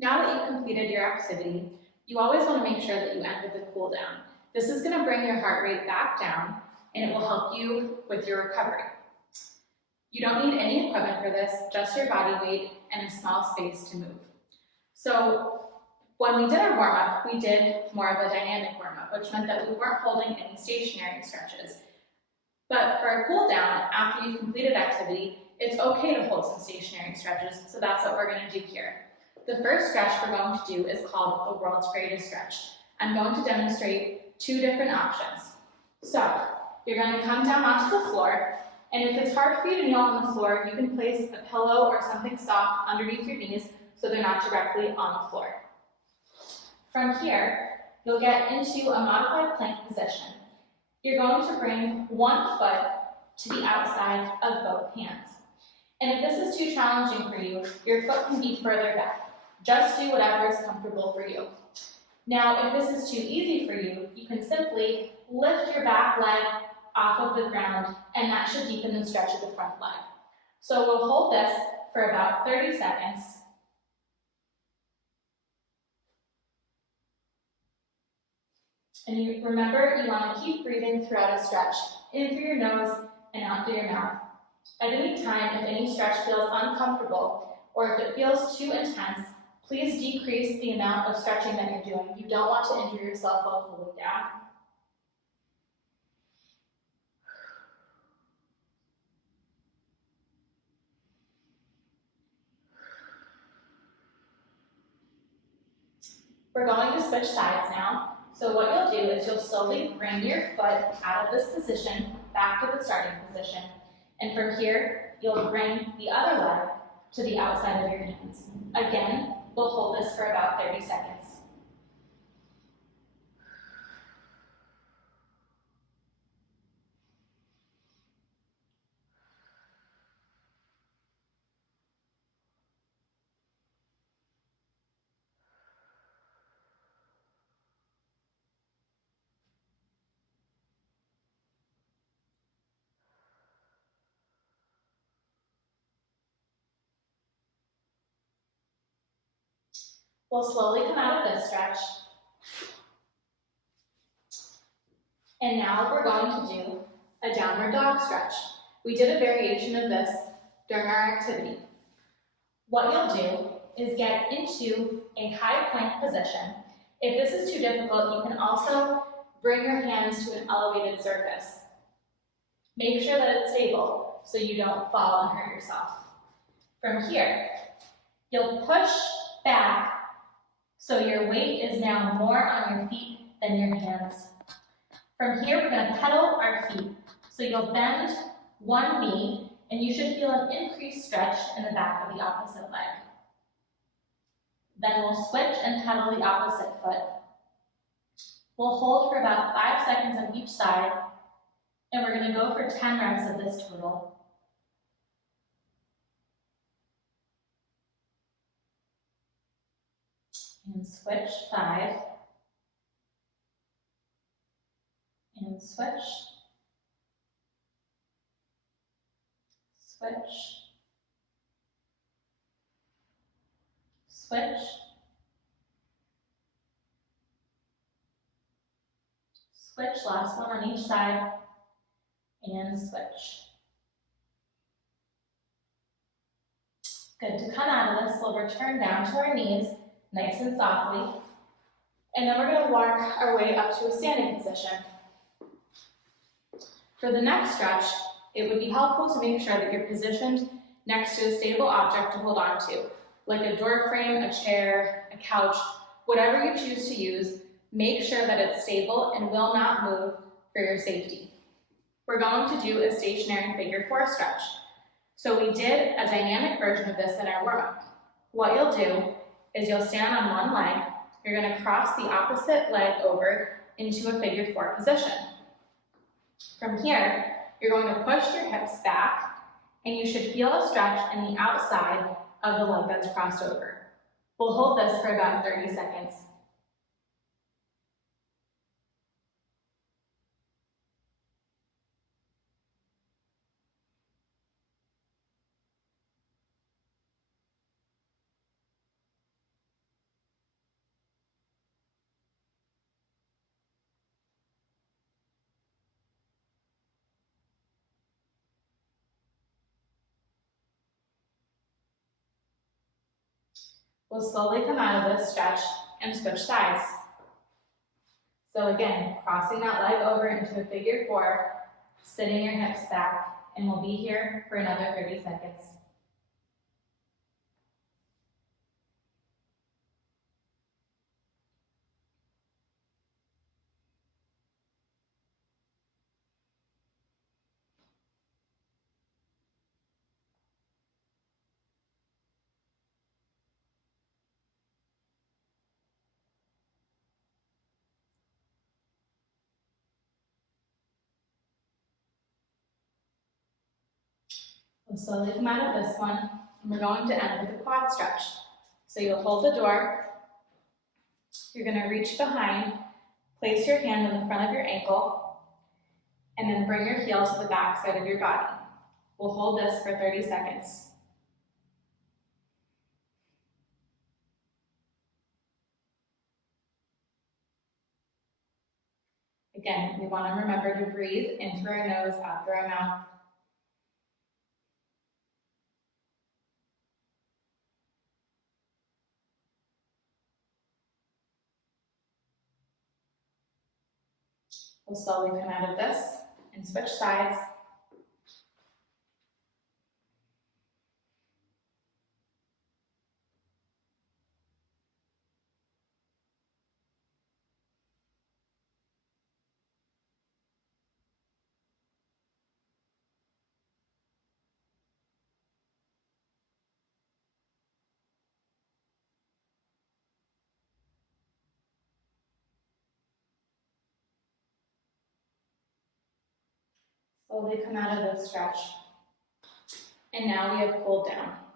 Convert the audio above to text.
Now that you've completed your activity, you always want to make sure that you end with a cool down. This is going to bring your heart rate back down and it will help you with your recovery. You don't need any equipment for this, just your body weight and a small space to move. So when we did our warm-up, we did more of a dynamic warm-up, which meant that we weren't holding any stationary stretches. But for a cool down, after you've completed activity, it's okay to hold some stationary stretches, so that's what we're going to do here. The first stretch we're going to do is called the world's greatest stretch. I'm going to demonstrate two different options. So you're going to come down onto the floor, and if it's hard for you to kneel on the floor, you can place a pillow or something soft underneath your knees so they're not directly on the floor. From here, you'll get into a modified plank position. You're going to bring one foot to the outside of both hands. And if this is too challenging for you, your foot can be further back. Just do whatever is comfortable for you. Now, if this is too easy for you, you can simply lift your back leg off of the ground, and that should deepen the stretch of the front leg. So we'll hold this for about 30 seconds. And you remember, you want to keep breathing throughout a stretch, in through your nose and out through your mouth. At any time, if any stretch feels uncomfortable or if it feels too intense, please decrease the amount of stretching that you're doing. You don't want to injure yourself while cooling down. We're going to switch sides now. So what you'll do is you'll slowly bring your foot out of this position back to the starting position. And from here, you'll bring the other leg to the outside of your hands. Again, we'll hold this for about 30 seconds. We'll slowly come out of this stretch. And now we're going to do a downward dog stretch. We did a variation of this during our activity. What you'll do is get into a high plank position. If this is too difficult, you can also bring your hands to an elevated surface. Make sure that it's stable so you don't fall and hurt yourself. From here, you'll push back so your weight is now more on your feet than your hands. From here, we're going to pedal our feet. So you'll bend one knee, and you should feel an increased stretch in the back of the opposite leg. Then we'll switch and pedal the opposite foot. We'll hold for about 5 seconds on each side, and we're going to go for 10 reps of this total. And switch, 5. And switch. Switch. Switch. Switch, last one on each side. And switch. Good, to come out of this, we'll return down to our knees, nice and softly. And then we're going to walk our way up to a standing position. For the next stretch, it would be helpful to make sure that you're positioned next to a stable object to hold on to, like a door frame, a chair, a couch, whatever you choose to use. Make sure that it's stable and will not move for your safety. We're going to do a stationary figure 4 stretch. So we did a dynamic version of this in our warm-up. What you'll do is you'll stand on one leg, you're going to cross the opposite leg over into a figure 4 position. From here, you're going to push your hips back, and you should feel a stretch in the outside of the leg that's crossed over. We'll hold this for about 30 seconds. We'll slowly come out of this stretch and switch sides. So again, crossing that leg over into a figure four, sitting your hips back, and we'll be here for another 30 seconds. We'll slowly come out of this one, and we're going to end with a quad stretch. So you'll hold the door, you're going to reach behind, place your hand on the front of your ankle, and then bring your heel to the back side of your body. We'll hold this for 30 seconds. Again, we want to remember to breathe in through our nose, out through our mouth. We'll slowly come out of this and switch sides. Slowly come out of this stretch. And now we have cooled down.